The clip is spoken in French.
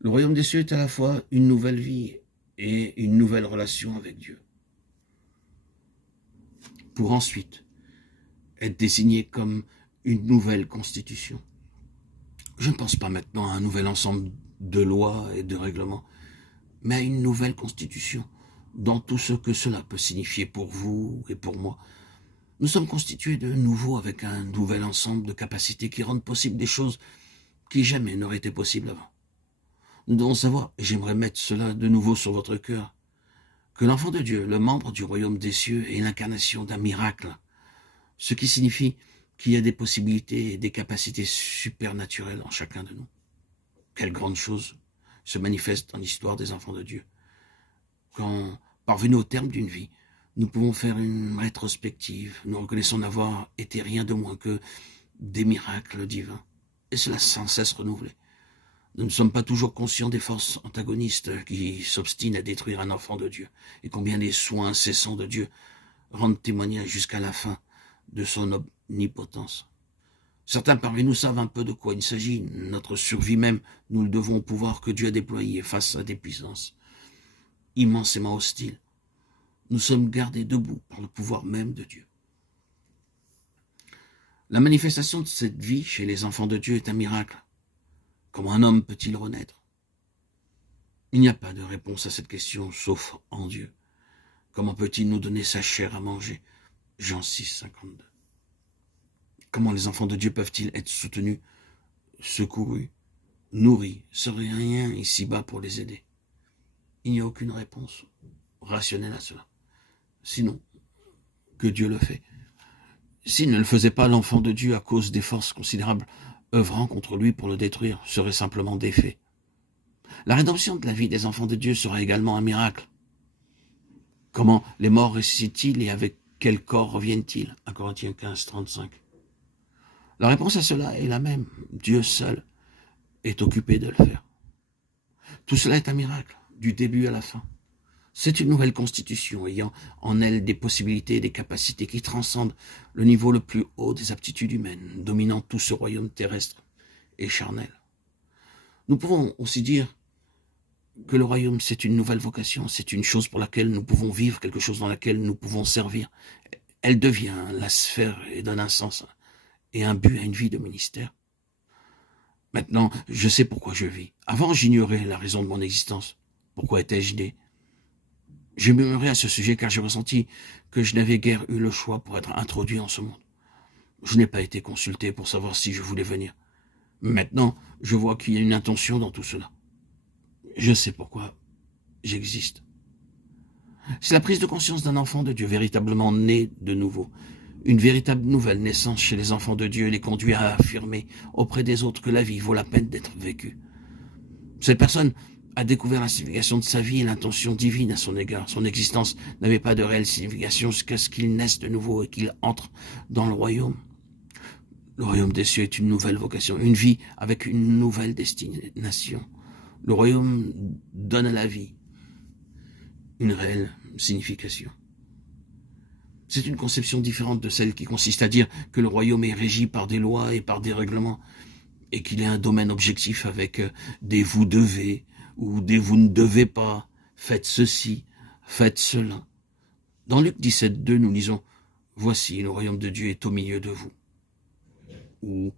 Le royaume des cieux est à la fois une nouvelle vie et une nouvelle relation avec Dieu, pour ensuite être désigné comme une nouvelle constitution. Je ne pense pas maintenant à un nouvel ensemble de lois et de règlements, mais à une nouvelle constitution, dans tout ce que cela peut signifier pour vous et pour moi. Nous sommes constitués de nouveau avec un nouvel ensemble de capacités qui rendent possible des choses qui jamais n'auraient été possibles avant. Nous devons savoir, et j'aimerais mettre cela de nouveau sur votre cœur, que l'enfant de Dieu, le membre du royaume des cieux, est l'incarnation d'un miracle, ce qui signifie qu'il y a des possibilités et des capacités supernaturelles en chacun de nous. Quelle grande chose se manifeste dans l'histoire des enfants de Dieu. Quand, parvenus au terme d'une vie, nous pouvons faire une rétrospective, nous reconnaissons n'avoir été rien de moins que des miracles divins, et cela sans cesse renouvelé. Nous ne sommes pas toujours conscients des forces antagonistes qui s'obstinent à détruire un enfant de Dieu, et combien les soins incessants de Dieu rendent témoignage jusqu'à la fin de son omnipotence. Certains parmi nous savent un peu de quoi il s'agit. Notre survie même, nous le devons au pouvoir que Dieu a déployé face à des puissances immensément hostiles. Nous sommes gardés debout par le pouvoir même de Dieu. La manifestation de cette vie chez les enfants de Dieu est un miracle. Comment un homme peut-il renaître? Il n'y a pas de réponse à cette question, sauf en Dieu. Comment peut-il nous donner sa chair à manger? Jean 6, 52. Comment les enfants de Dieu peuvent-ils être soutenus, secourus, nourris? Serait rien ici-bas pour les aider? Il n'y a aucune réponse rationnelle à cela. Sinon, que Dieu le fait. S'il ne le faisait pas, l'enfant de Dieu, à cause des forces considérables œuvrant contre lui pour le détruire, serait simplement défait. La rédemption de la vie des enfants de Dieu sera également un miracle. Comment les morts ressuscitent-ils et avec quel corps reviennent-ils? 1 Corinthiens 15, 35. La réponse à cela est la même. Dieu seul est occupé de le faire. Tout cela est un miracle, du début à la fin. C'est une nouvelle constitution ayant en elle des possibilités et des capacités qui transcendent le niveau le plus haut des aptitudes humaines, dominant tout ce royaume terrestre et charnel. Nous pouvons aussi dire que le royaume, c'est une nouvelle vocation, c'est une chose pour laquelle nous pouvons vivre, quelque chose dans laquelle nous pouvons servir. Elle devient la sphère et donne un sens et un but à une vie de ministère. Maintenant, je sais pourquoi je vis. Avant, j'ignorais la raison de mon existence. Pourquoi étais-je né? J'ai murmuré à ce sujet car j'ai ressenti que je n'avais guère eu le choix pour être introduit en ce monde. Je n'ai pas été consulté pour savoir si je voulais venir. Maintenant, je vois qu'il y a une intention dans tout cela. Je sais pourquoi j'existe. C'est la prise de conscience d'un enfant de Dieu véritablement né de nouveau. Une véritable nouvelle naissance chez les enfants de Dieu les conduit à affirmer auprès des autres que la vie vaut la peine d'être vécue. Cette personne a découvert la signification de sa vie et l'intention divine à son égard. Son existence n'avait pas de réelle signification jusqu'à ce qu'il naisse de nouveau et qu'il entre dans le royaume. Le royaume des cieux est une nouvelle vocation, une vie avec une nouvelle destination. Le royaume donne à la vie une réelle signification. C'est une conception différente de celle qui consiste à dire que le royaume est régi par des lois et par des règlements et qu'il est un domaine objectif avec des vous devez ou des vous ne devez pas, faites ceci, faites cela. Dans Luc 17, 2, nous lisons « Voici, le royaume de Dieu est au milieu de vous » ou